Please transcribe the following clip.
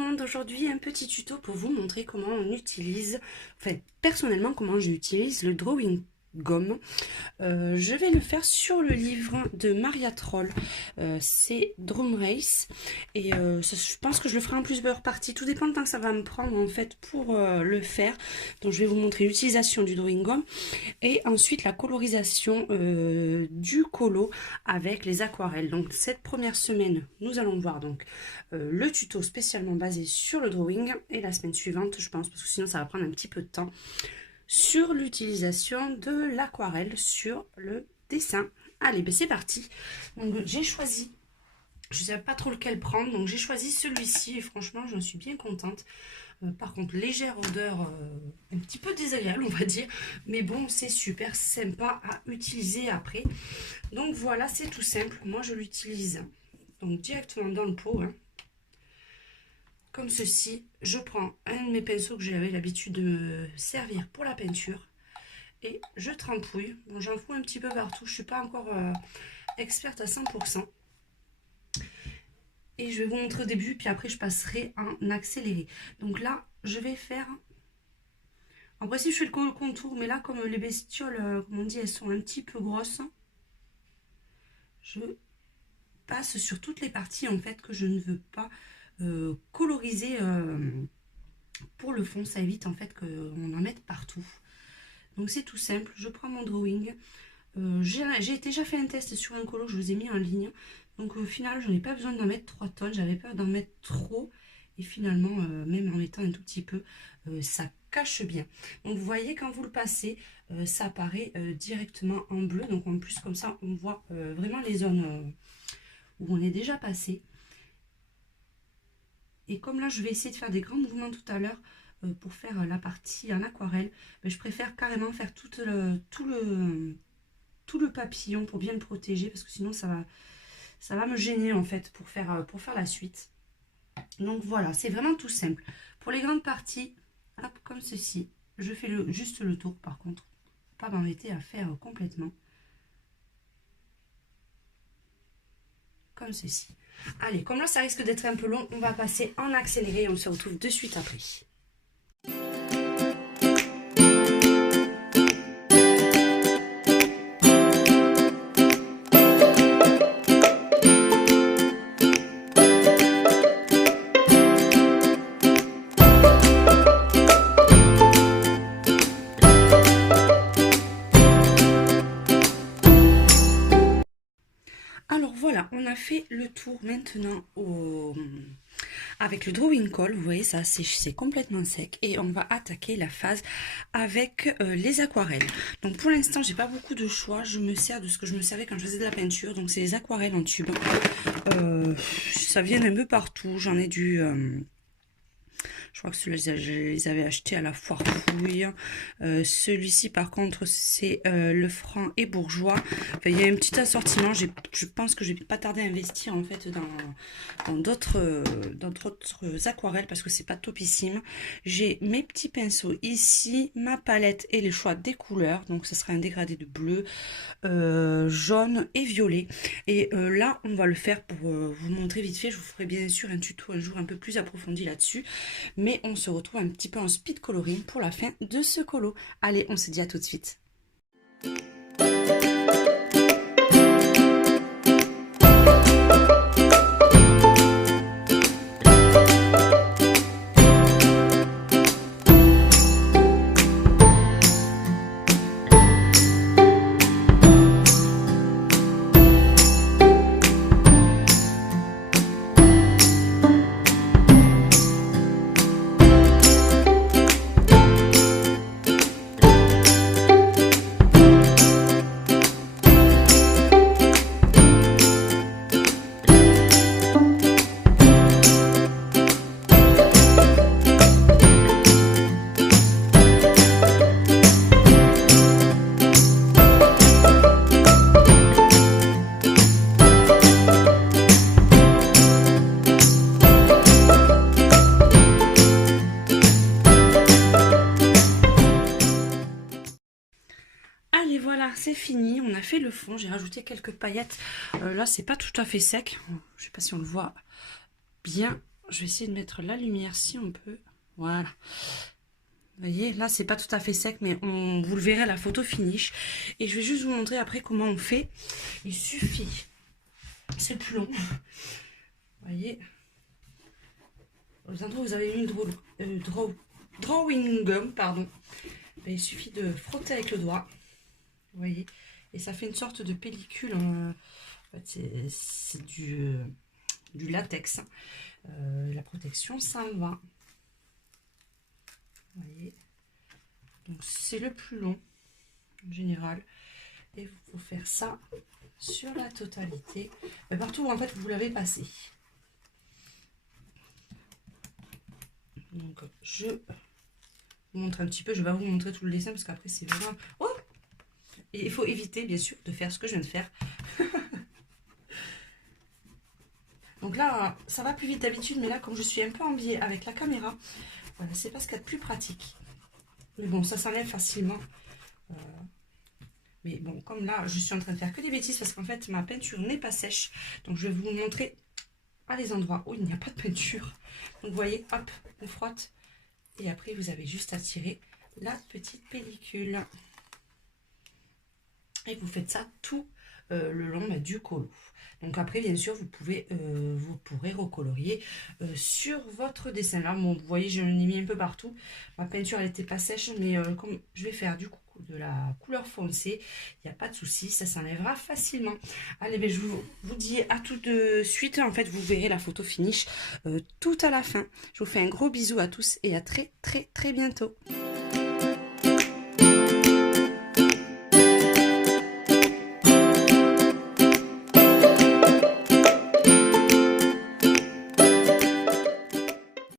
monde, aujourd'hui un petit tuto pour vous montrer comment on utilise, enfin personnellement comment j'utilise le drawing gomme. Je vais le faire sur le livre de Maria Troll, c'est Drum Race et je pense que je le ferai en plusieurs parties, tout dépend du temps que ça va me prendre en fait pour le faire. Donc je vais vous montrer l'utilisation du drawing gomme et ensuite la colorisation du colo avec les aquarelles. Donc cette première semaine nous allons voir donc le tuto spécialement basé sur le drawing et la semaine suivante je pense, parce que sinon ça va prendre un petit peu de temps, sur l'utilisation de l'aquarelle sur le dessin. Allez, ben c'est parti. Donc j'ai choisi, je ne savais pas trop lequel prendre, donc j'ai choisi celui-ci et franchement j'en suis bien contente. Par contre, légère odeur un petit peu désagréable, on va dire. Mais bon, c'est super sympa à utiliser après. Donc voilà, c'est tout simple. Moi, je l'utilise donc directement dans le pot. Hein. Comme ceci, je prends un de mes pinceaux que j'avais l'habitude de me servir pour la peinture. Et je trempouille. Bon, j'en fous un petit peu partout. Je ne suis pas encore experte à 100%. Et je vais vous montrer au début, puis après je passerai en accéléré. Donc là, je vais faire... En principe, je fais le contour, mais là, comme les bestioles, comme on dit, elles sont un petit peu grosses, je passe sur toutes les parties, en fait, que je ne veux pas coloriser pour le fond. Ça évite, en fait, qu'on en mette partout. Donc, c'est tout simple. Je prends mon drawing. J'ai déjà fait un test sur un colo, je vous ai mis en ligne. Donc au final, j'en ai pas besoin d'en mettre 3 tonnes. J'avais peur d'en mettre trop. Et finalement, même en mettant un tout petit peu, ça cache bien. Donc vous voyez, quand vous le passez, ça apparaît directement en bleu. Donc en plus, comme ça, on voit vraiment les zones où on est déjà passé. Et comme là, je vais essayer de faire des grands mouvements tout à l'heure pour faire la partie en aquarelle, mais je préfère carrément faire tout le papillon pour bien le protéger, parce que sinon ça va me gêner en fait pour faire la suite. Donc voilà, c'est vraiment tout simple. Pour les grandes parties, hop, comme ceci, je fais juste le tour par contre, pas m'embêter à faire complètement. Comme ceci. Allez, comme là ça risque d'être un peu long, on va passer en accéléré et on se retrouve de suite après. Alors voilà, on a fait le tour maintenant avec le drawing col. Vous voyez, ça c'est complètement sec. Et on va attaquer la phase avec les aquarelles. Donc pour l'instant, j'ai pas beaucoup de choix. Je me sers de ce que je me servais quand je faisais de la peinture. Donc c'est les aquarelles en tube. Ça vient un peu partout. J'en ai du... je crois que ceux-là, je les avais achetés à la foire fouille. Celui-ci, par contre, c'est le franc et bourgeois. Enfin, il y a un petit assortiment. Je pense que je vais pas tarder à investir en fait dans d'autres aquarelles parce que c'est pas topissime. J'ai mes petits pinceaux ici, ma palette et les choix des couleurs. Donc, ce sera un dégradé de bleu, jaune et violet. Et là, on va le faire pour vous montrer vite fait. Je vous ferai bien sûr un tuto un jour un peu plus approfondi là-dessus. Mais on se retrouve un petit peu en speed coloring pour la fin de ce colo. Allez, on se dit à tout de suite. Allez, voilà, c'est fini. On a fait le fond. J'ai rajouté quelques paillettes. Là, c'est pas tout à fait sec. Je sais pas si on le voit bien. je vais essayer de mettre la lumière si on peut. Voilà. Vous voyez, là, c'est pas tout à fait sec, mais vous le verrez à la photo finish. Et je vais juste vous montrer après comment on fait. Il suffit. C'est plus long. Vous voyez. Aux endroits où vous avez mis une drawing gum, pardon. Ben, il suffit de frotter avec le doigt. Vous voyez. Et ça fait une sorte de pellicule. En fait, c'est du latex. La protection, ça va. Vous voyez. Donc c'est le plus long en général. Et il faut faire ça sur la totalité. Mais partout où en fait vous l'avez passé. Donc je vous montre un petit peu. Je vais pas vous montrer tout le dessin parce qu'après c'est vraiment... Oh, et il faut éviter bien sûr de faire ce que je viens de faire. Donc là, ça va plus vite d'habitude, mais là, comme je suis un peu en biais avec la caméra, voilà, c'est pas ce qu'il y a de plus pratique. Mais bon, ça s'enlève facilement. Mais bon, comme là, je suis en train de faire que des bêtises parce qu'en fait, ma peinture n'est pas sèche. Donc, je vais vous montrer à les endroits où il n'y a pas de peinture. Donc, vous voyez, hop, on frotte. Et après, vous avez juste à tirer la petite pellicule. Et vous faites ça tout le long du colo. Donc après, bien sûr, vous pourrez recolorier sur votre dessin. Là, bon, vous voyez, j'en ai mis un peu partout. Ma peinture, elle n'était pas sèche, mais comme je vais faire du coup de la couleur foncée, il n'y a pas de souci, ça s'enlèvera facilement. Allez, ben, je vous dis à tout de suite. En fait, vous verrez la photo finish tout à la fin. Je vous fais un gros bisou à tous et à très bientôt.